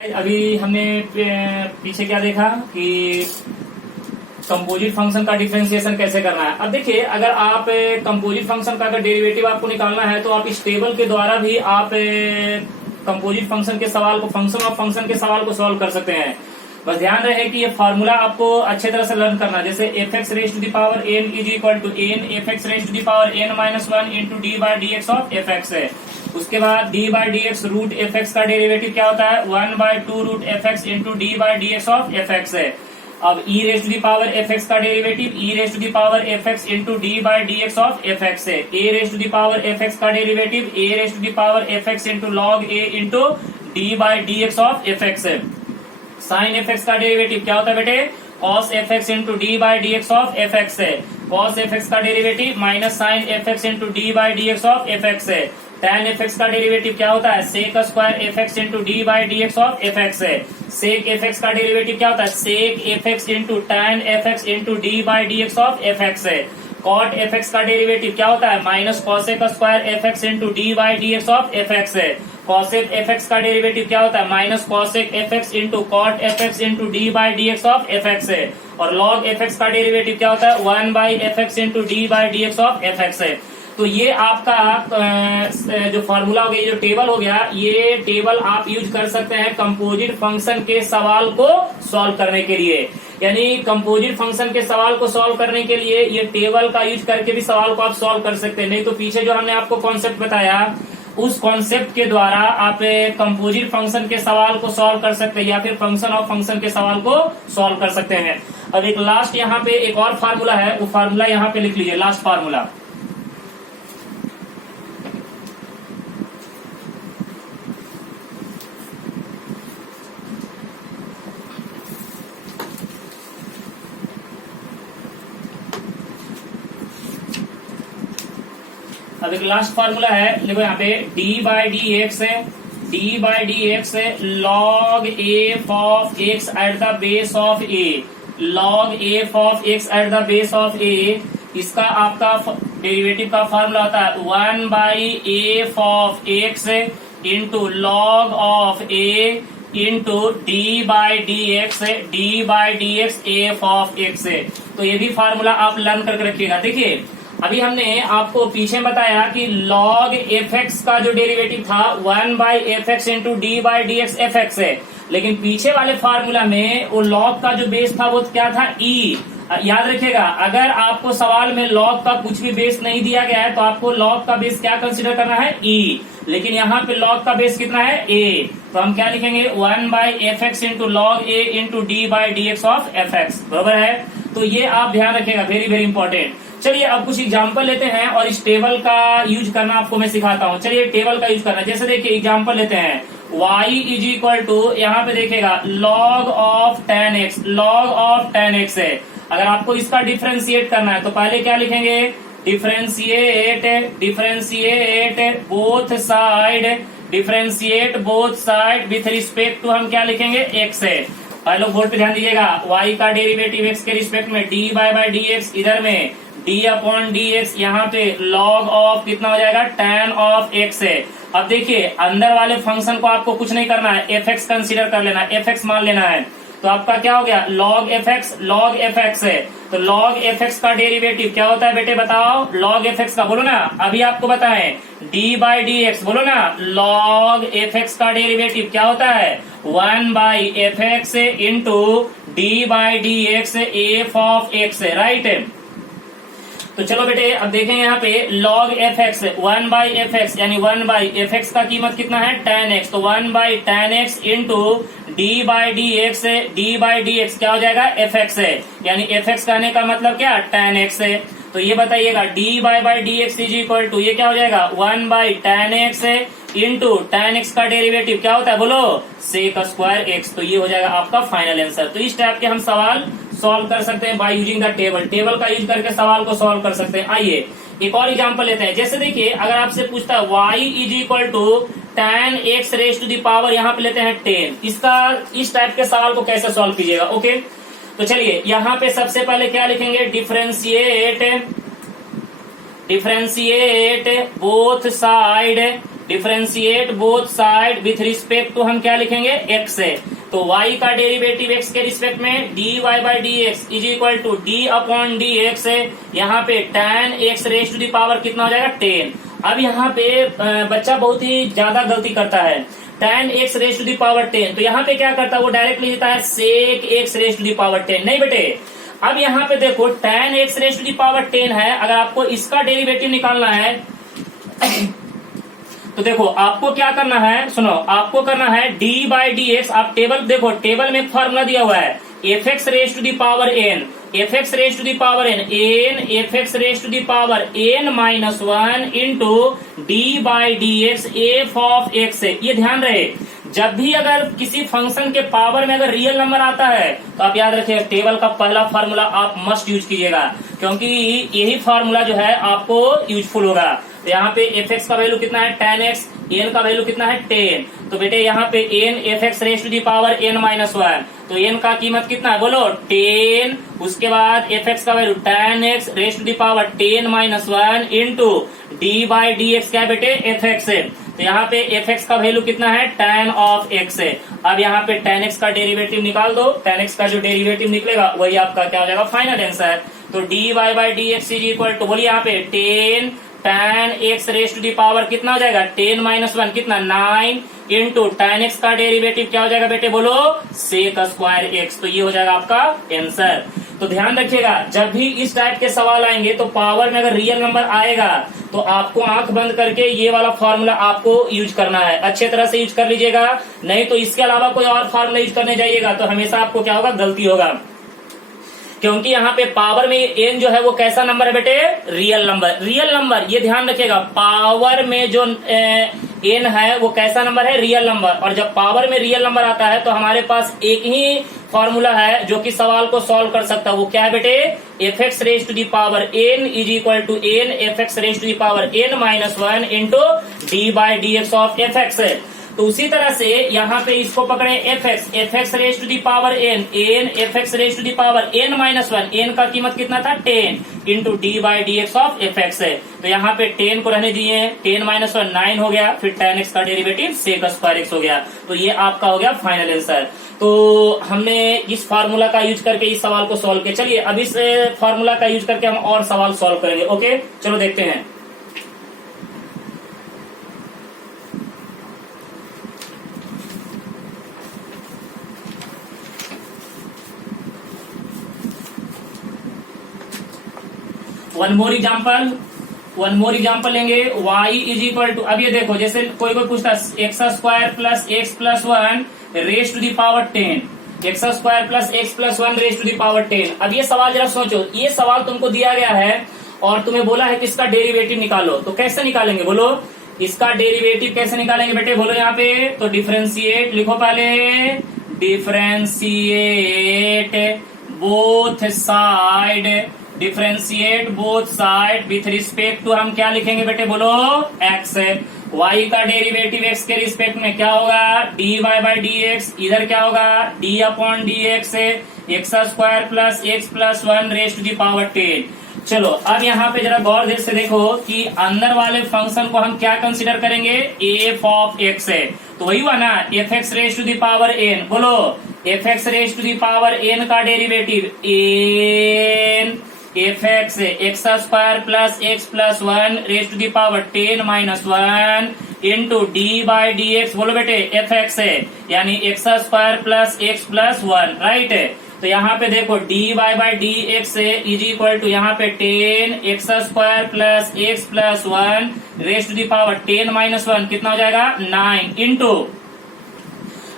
अभी हमने पीछे क्या देखा कि कंपोजिट फंक्शन का डिफरेंशिएशन कैसे करना है। अब देखिए, अगर आप कंपोजिट फंक्शन का अगर डेरिवेटिव आपको निकालना है तो आप इस टेबल के द्वारा भी आप कंपोजिट फंक्शन के सवाल को, फंक्शन ऑफ फंक्शन के सवाल को सॉल्व कर सकते हैं। बस ध्यान रहे कि ये फॉर्मूला आपको अच्छे तरह से लर्न करना है। जैसे F x raise to the power N is equal to N F x raise to the power N minus one into D by D x of F x है। उसके बाद D by D X root F x का derivative क्या होता है, one by two root F x into D by D x of F x है। अब E raise to the power F x का derivative E raise to the power F x into D by D x of F x है। A raise to the power F x का derivative A raise to the power F x into log A into D by D x of F x है। Sine F x का derivative क्या होता है बेटे, cos F x into D by D x of F x है। Cos F x का derivative minus sine F x into D by D x of F x है। tan F x का derivative क्या होता है, sec square F x into D by D x of F x है। Sec F x का derivative क्या होता है, sec F x into tan F x into D by D x of F x है। Cot F x का derivative क्या होता है, minus cosec square F x into D by D x of F x है। Cosec f x का derivative क्या होता है, minus cosec f x into cot F x into D by D x of F x है। और log f x का derivative क्या होता है, one by f x into D by D x of F x है। तो ये आपका जो फॉर्मूला हो गया, जो टेबल हो गया, ये टेबल आप यूज कर सकते हैं कंपोजिट फंक्शन के सवाल को सॉल्व करने के लिए। यानी कंपोजिट फंक्शन के सवाल को सॉल्व करने के लिए ये टेबल का यूज करके भी सवाल को आप सॉल्व कर सकते हैं। नहीं तो पीछे जो हमने आपको कॉन्सेप्ट बताया, उस कॉन्सेप्ट के द्वारा आप कंपोजिट फंक्शन के सवाल को सॉल्व कर सकते हैं या फिर फंक्शन ऑफ फंक्शन के सवाल को सॉल्व कर सकते हैं। अब एक लास्ट यहाँ पे एक और फार्मूला है, वो फार्मूला यहाँ पे लिख लीजिए, लास्ट फार्मूला। अब एक लास्ट फार्मूला है, देखो यहाँ पे डी बाई डी एक्स है, D by D X log F of X at the base of A, log F of X at the base of A. इसका आपका डेरिवेटिव का फार्मूला होता है one by F of X into log of A into D by D X, D by D x F of X. तो ये भी formula आप learn करके रखिएगा। देखिए, अभी हमने आपको पीछे बताया कि log एफ एक्स का जो डेरिवेटिव था one by f x into D by D x F x है, लेकिन पीछे वाले फार्मूला में वो log का जो बेस था वो क्या था, e। याद रखिएगा, अगर आपको सवाल में log का कुछ भी बेस नहीं दिया गया है तो आपको log का बेस क्या कंसीडर करना है, e। लेकिन यहाँ पे log का बेस कितना है, a। तो हम क्या लिखेंगे, one by f x into log A into D by D x of F x, बराबर है। तो ये आप ध्यान रखिएगा, वेरी वेरी इंपॉर्टेंट। चलिए अब कुछ एग्जाम्पल लेते हैं और इस टेबल का यूज करना आपको मैं सिखाता हूँ। चलिए टेबल का यूज करना, जैसे देखिए एग्जाम्पल लेते हैं, y इज इक्वल टू, यहाँ पे देखिएगा log of tan x, log of tan x है। अगर आपको इसका डिफरेंशिएट करना है तो पहले क्या लिखेंगे, differentiate both side, differentiate both side with respect to, हम क्या लिखेंगे, x है। पहले बोर्ड पे ध्यान दीजिएगा, y का डेरिवेटिव x के रिस्पेक्ट में डी बाई डी एक्स, इधर में डी अपॉन डी एक्स, यहाँ पे log ऑफ कितना हो जाएगा, tan ऑफ x है। अब देखिए, अंदर वाले फंक्शन को आपको कुछ नहीं करना है, एफ एक्स कंसिडर कर लेना है, एफ एक्स मान लेना है। तो आपका क्या हो गया, log एफ एक्स है। तो log एफ एक्स का डेरिवेटिव क्या होता है बेटे, बताओ, log एफ एक्स का बोलो ना, अभी आपको बताएं, डी बाई डी एक्स बोलो ना, log एफ एक्स का डेरिवेटिव क्या होता है, one by f x into D by D x F of x, right. तो चलो बेटे अब देखें यहाँ पे log F x, one by f x यानी वन बाई एफ एक्स का कीमत कितना है, tan x। तो one by tan x into D by D X, D by D x क्या हो जाएगा, एफ एक्स है। यानी एफ एक्स कहने का मतलब क्या, tan x है। तो ये बताइएगा d by D x is equal to, ये क्या हो जाएगा, one by tan x into tan x का डेरिवेटिव क्या होता है, बोलो, सेक स्क्वायर एक्स। तो ये हो जाएगा आपका फाइनल आंसर। तो इस टाइप के हम सवाल सॉल्व कर सकते हैं by using the table, table का यूज करके सवाल को सॉल्व कर सकते हैं। आइए एक और एग्जांपल लेते हैं। जैसे देखिए, अगर आपसे पूछता है y is equal to tan x raise to the power, यहाँ पे लेते हैं 10, इसका इस टाइप के सवाल को कैसे सॉल्व कीजिएगा, ओके। तो चलिए यहाँ पे सबसे पहले क्या लिखेंगे, differentiate both side differentiate both side with respect to हम क्या लिखेंगे x से। तो y का डेरिवेटिव x के रिस्पेक्ट में dy by D x is equal to d upon d x है। यहाँ पे tan x raise to the power कितना हो जाएगा 10। अब यहाँ पे बच्चा बहुत ही ज्यादा गलती करता है। tan x raise to the power 10, तो यहाँ पे क्या करता है वो डायरेक्ट लिखता है sec x raise to the power 10। नहीं बेटे, अब यहाँ पे देखो tan x raise to the power 10 है, अगर आपको इसका डेरिवेटिव निकालना है तो देखो आपको क्या करना है, सुनो आपको करना है d बाई डी एक्स। आप टेबल देखो, टेबल में एक फॉर्मूला दिया हुआ है f x raise to the power n, F x raise to the power n, n F x raise to the power N minus 1 into D by D x F of x है। ये ध्यान रहे, जब भी अगर किसी function के power में अगर रियल नंबर आता है तो आप याद रखिए टेबल का पहला फार्मूला आप मस्ट यूज कीजिएगा, क्योंकि यही फार्मूला जो है आपको यूजफुल होगा। तो यहाँ पे एफ एक्स का वैल्यू कितना है tan x, एन का वैल्यू कितना है 10। तो बेटे यहाँ पे n F x raise to the power N minus 1, तो एन का कीमत कितना है बोलो 10। उसके बाद एफ एक्स का value tan x raise to the power 10 minus 1 into D by D x क्या है बेटे एफ एक्स है। तो यहाँ पे एफ एक्स का वैल्यू कितना है tan ऑफ x है। अब यहाँ पे tan x का डेरिवेटिव निकाल दो, tan x का जो डेरिवेटिव निकलेगा वही आपका क्या हो जाएगा फाइनल आंसर। तो d Y by D x is equal to बोलिए यहाँ पे 10 tan x raise to the power कितना हो जाएगा 10 माइनस 1 कितना 9 इंटू tan x का डेरिवेटिव क्या हो जाएगा बेटे बोलो sec स्क्वायर x। तो ये हो जाएगा आपका आंसर। तो ध्यान रखिएगा जब भी इस टाइप के सवाल आएंगे तो पावर में अगर रियल नंबर आएगा तो आपको आंख बंद करके ये वाला फॉर्मूला आपको यूज करना है, अच्छे तरह से यूज कर लीजिएगा। नहीं तो इसके अलावा कोई और फॉर्मूला यूज करने जाइएगा तो हमेशा आपको क्या होगा गलती होगा, क्योंकि यहाँ पे पावर में एन जो है वो कैसा नंबर है बेटे रियल नंबर। रियल नंबर ये ध्यान रखिएगा, पावर में जो एन है वो कैसा नंबर है रियल नंबर। और जब पावर में रियल नंबर आता है तो हमारे पास एक ही फॉर्मूला है जो कि सवाल को सॉल्व कर सकता है, वो क्या है बेटे F x raise to the power N is equal to N F x raise to the power N minus 1 into D by D x of F x है। तो उसी तरह से यहाँ पे इसको पकड़े f x raise to the power n, n F x raise to the power N minus 1, n का कीमत कितना था 10 into D by D x of F x है। तो यहाँ पे 10 को रहने दिए, 10 माइनस 1 9 हो गया, फिर tan x का डेरिवेटिव sec स्क्वायर x हो गया। तो ये आपका हो गया फाइनल आंसर। तो हमने इस फार्मूला का यूज करके इस सवाल को सॉल्व किया। चलिए अब इस फार्मूला का यूज करके हम और सवाल सॉल्व करेंगे। ओके चलो देखते हैं। वन मोर एग्जाम्पल लेंगे y इज इक्वल टू, अब ये देखो जैसे कोई पूछता है x square plus x plus 1 raise to the power 10, x square plus x plus 1 raise to the power 10। अब ये सवाल जरा सोचो, ये सवाल तुमको दिया गया है और तुम्हें बोला है कि इसका डेरिवेटिव निकालो, तो कैसे निकालेंगे बोलो, इसका डेरिवेटिव कैसे निकालेंगे बेटे बोलो यहाँ पे। तो डिफरेंशिएट लिखो पहले, differentiate both side, differentiate both side with respect to हम क्या लिखेंगे बेटे बोलो x। y का डेरिवेटिव x के रिस्पेक्ट में क्या होगा dy बाई डी एक्स, इधर क्या होगा d upon d x, x square plus x plus 1 raise to the power 10। चलो अब यहाँ पे जरा गौर से देखो कि अंदर वाले फंक्शन को हम क्या कंसीडर करेंगे एफ ऑफ एक्स है। तो वही हुआ ना F x raise to the power N, बोलो F x raise to the power N का derivative N F X x square plus x plus 1 raise to the power 10 minus 1 into D by D X, बोलो बेटे F x है यानी x square plus x plus 1 right है। तो यहाँ पे देखो D Y by D x is equal to यहाँ पे 10 x square plus x plus 1 raise to the power 10 minus 1 कितना हो जाएगा 9 इंटू,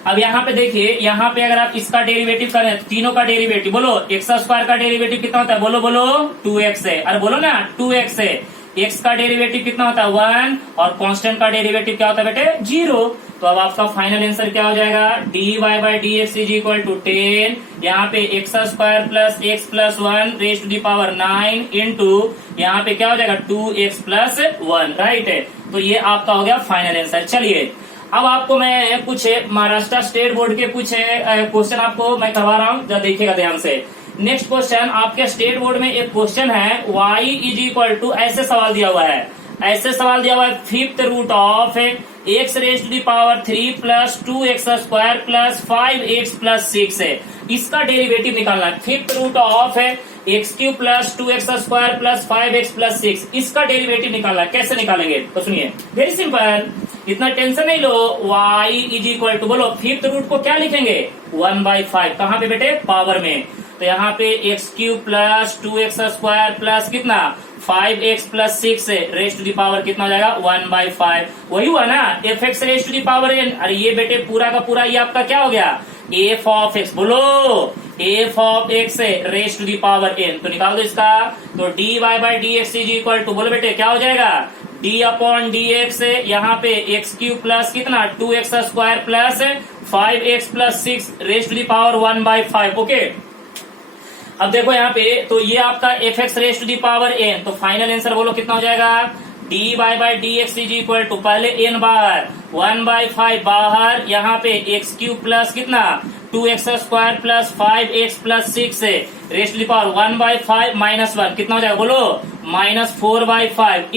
अब यहाँ पे देखिए यहाँ पे अगर आप इसका डेरिवेटिव करें तीनों का डेरिवेटिव, बोलो एक्स स्क्वायर का डेरिवेटिव कितना होता है बोलो बोलो 2x है, अरे बोलो ना 2x है, x का डेरिवेटिव कितना होता है 1 और कांस्टेंट का डेरिवेटिव क्या होता है बेटे 0। तो अब आपका फाइनल आंसर क्या हो जाएगा d Y by D x is equal to 10, यहाँ पे x square plus x plus 1 raise to the power 9 into यहाँ पे क्या हो जाएगा 2x प्लस 1 राइट है। तो ये आपका हो गया फाइनल आंसर। चलिए अब आपको मैं कुछ महाराष्ट्र स्टेट बोर्ड के कुछ क्वेश्चन आपको मैं करवा रहा हूँ, जरा देखिएगा ध्यान से। नेक्स्ट क्वेश्चन आपके स्टेट बोर्ड में एक क्वेश्चन है y इज इक्वल टू, ऐसे सवाल दिया हुआ है ऐसे सवाल दिया हुआ है fifth root of x raise to the power 3 plus 2x square plus 5x plus 6 है, इसका डेरिवेटिव निकालना है। Fifth root of x cube plus 2x square plus 5x plus 6, इसका डेरिवेटिव निकालना है। कैसे निकालेंगे तो सुनिए, वेरी सिंपल, इतना टेंशन नहीं लो। y इज इक्वल टू, बोलो फिफ्थ रूट को क्या लिखेंगे 1/5, कहाँ पे बेटे पावर में, तो यहाँ पे x cube plus 2x square plus कितना 5x प्लस 6 है, रेज टू दी पावर कितना हो जाएगा 1/5, वही हुआ ना fx raise to the power n। अरे ये बेटे पूरा का पूरा ये आपका क्या हो गया f ऑफ x, बोलो f ऑफ x है raise to the power n, तो निकाल दो इसका। तो dy by D x is equal to, बोलो बेटे क्या हो जाएगा d अपॉन डी एक्स है, यहाँ पे एक्स क्यूब प्लस कितना 2x square plus 5x plus 6 raise to the power 1/5। Okay, अब देखो यहाँ पे, तो ये आपका fx raise to the power n, तो फाइनल आंसर बोलो कितना हो जाएगा dy by D x is equal to, पहले n बाहर 1/5 बाहर, यहाँ पे एक्स क्यूब प्लस कितना 2x square plus 5x plus 6 है, raise to the power 1/5 minus 1 कितना हो जाएगा बोलो -4/5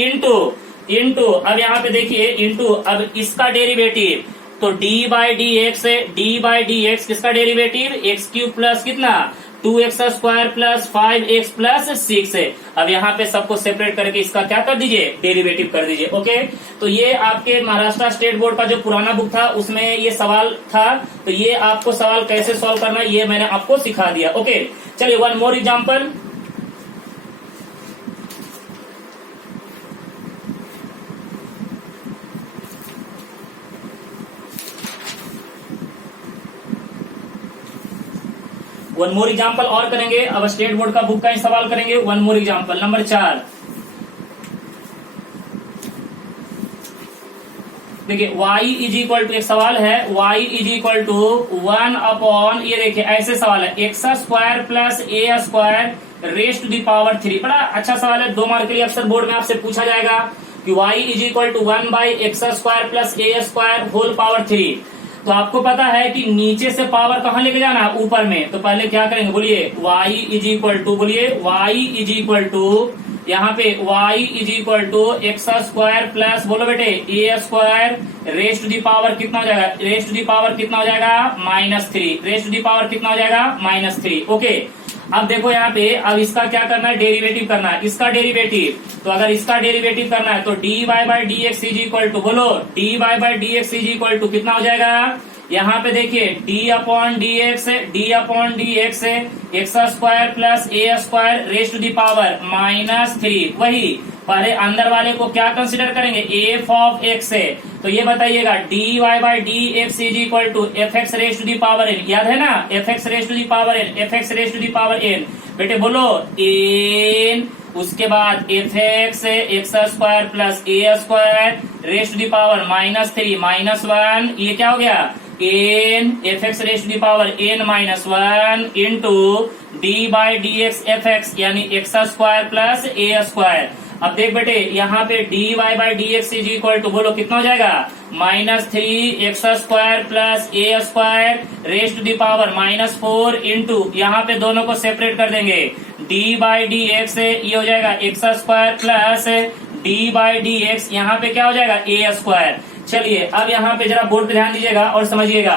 इंटू अब यहाँ पे देखिए इंटू, अब इसका डेरिवेटिव, तो d बाई डी एक्स है, d बाई डी एक्स किसका डेरिवेटिव एक्स क्यूब प्लस कितना 2x square plus 5x plus 6 है। अब यहाँ पे सबको सेपरेट करके इसका क्या कर दीजिए डेरिवेटिव कर दीजिए। ओके, तो ये आपके महाराष्ट्र स्टेट बोर्ड का जो पुराना बुक था उसमें ये सवाल था, तो ये आपको सवाल कैसे सॉल्व करना है ये मैंने आपको सिखा दिया। ओके, चलिए one more example. One more example और करेंगे, अब स्टेट बोर्ड का बुक का ही सवाल करेंगे। वन मोर एग्जाम्पल नंबर 4, देखिए y इज इक्वल टू, एक सवाल है y is equal to 1 upon, ये देखिए ऐसे सवाल है x square plus a square raise to the power 3। बड़ा अच्छा सवाल है, 2 मार्क के लिए अक्सर बोर्ड में आपसे पूछा जाएगा कि y is equal to 1 by x square plus a square whole power 3। तो आपको पता है कि नीचे से पावर कहाँ लेके जाना है ऊपर में, तो पहले क्या करेंगे बोलिए y इज इक्वल टू, बोलिए y इज इक्वल टू, यहाँ पे y is equal to X square plus, बोलो बेटे A square raise to the power कितना हो जाएगा, रेज टू दी पावर कितना हो जाएगा -3, रेज टू दी पावर कितना हो जाएगा -3। ओके, अब देखो यहाँ पे, अब इसका क्या करना है डेरिवेटिव करना है, इसका डेरिवेटिव, तो अगर इसका डेरिवेटिव करना है तो dy by D x is equal to, बोलो dy by D x is equal to कितना हो जाएगा, यहाँ पे देखिए d अपॉन डी एक्स है x square plus a square raise to the power -3। वही पहले अंदर वाले को क्या कंसिडर करेंगे f ऑफ x है, तो ये बताइएगा dy by D x is equal to fx raise to the power n, याद है ना fx raise to the power n, fx raise to the power n, बेटे बोलो n, उसके बाद fx x square plus a square raise to the power -3 -1, ये क्या हो गया n fx raise to the power n -1 into D by D x fx यानी x square plus a square. अब देख बेटे यहाँ पे dy by D x is equal to, बोलो कितना हो जाएगा -3 x square plus a square raise to the power -4 into, यहाँ पे दोनों को सेपरेट कर देंगे d बाई डी एक्स, ये हो जाएगा x square plus d by D x, यहाँ पे क्या हो जाएगा ए स्क्वायर। चलिए अब यहाँ पे जरा बोर्ड पे ध्यान दीजिएगा और समझिएगा,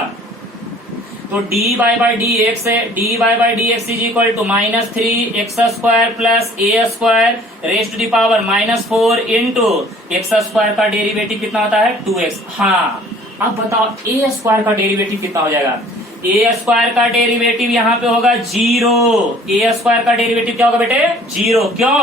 तो dy बाई डी एक्स है, dy by D x is equal to -3 x square plus a square raise to the power -4 into x square का डेरिवेटिव कितना होता है 2x। हाँ, अब बताओ ए स्क्वायर का डेरिवेटिव कितना हो जाएगा, ए स्क्वायर का डेरिवेटिव यहाँ पे होगा 0, ए स्क्वायर का डेरिवेटिव क्या होगा बेटे 0। क्यों?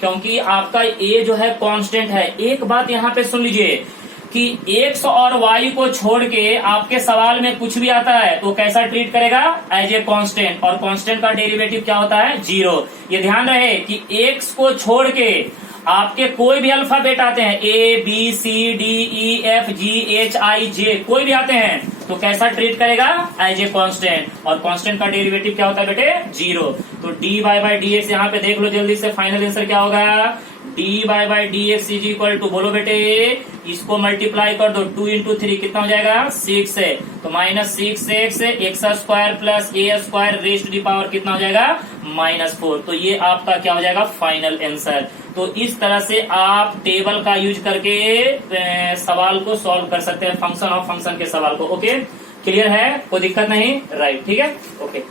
क्योंकि आपका ए जो है कांस्टेंट है। एक बात यहाँ पे सुन लीजिए कि x और y को छोड़ के आपके सवाल में कुछ भी आता है तो कैसा ट्रीट करेगा एज ए कांस्टेंट, और कांस्टेंट का डेरिवेटिव क्या होता है 0। ये ध्यान रहे कि x को छोड़ के आपके कोई भी अल्फाबेट आते हैं A B C D E F G H I J कोई भी आते हैं तो कैसा ट्रीट करेगा एज ए कांस्टेंट, और कांस्टेंट का डेरिवेटिव क्या होता है बेटे 0। तो dy बाई डी एक्स यहाँ पे देख लो जल्दी से, फाइनल आंसर क्या होगा dy by D x is equal to, बोलो बेटे इसको मल्टीप्लाई कर दो 2 इंटू 3 कितना हो जाएगा 6 है, तो -6x x square plus a square raise to the power कितना हो जाएगा -4। तो ये आपका क्या हो जाएगा फाइनल आंसर। तो इस तरह से आप टेबल का यूज करके सवाल को सॉल्व कर सकते हैं, फंक्शन ऑफ फंक्शन के सवाल को। ओके, क्लियर है, कोई दिक्कत नहीं, राइट, ठीक है, ओके।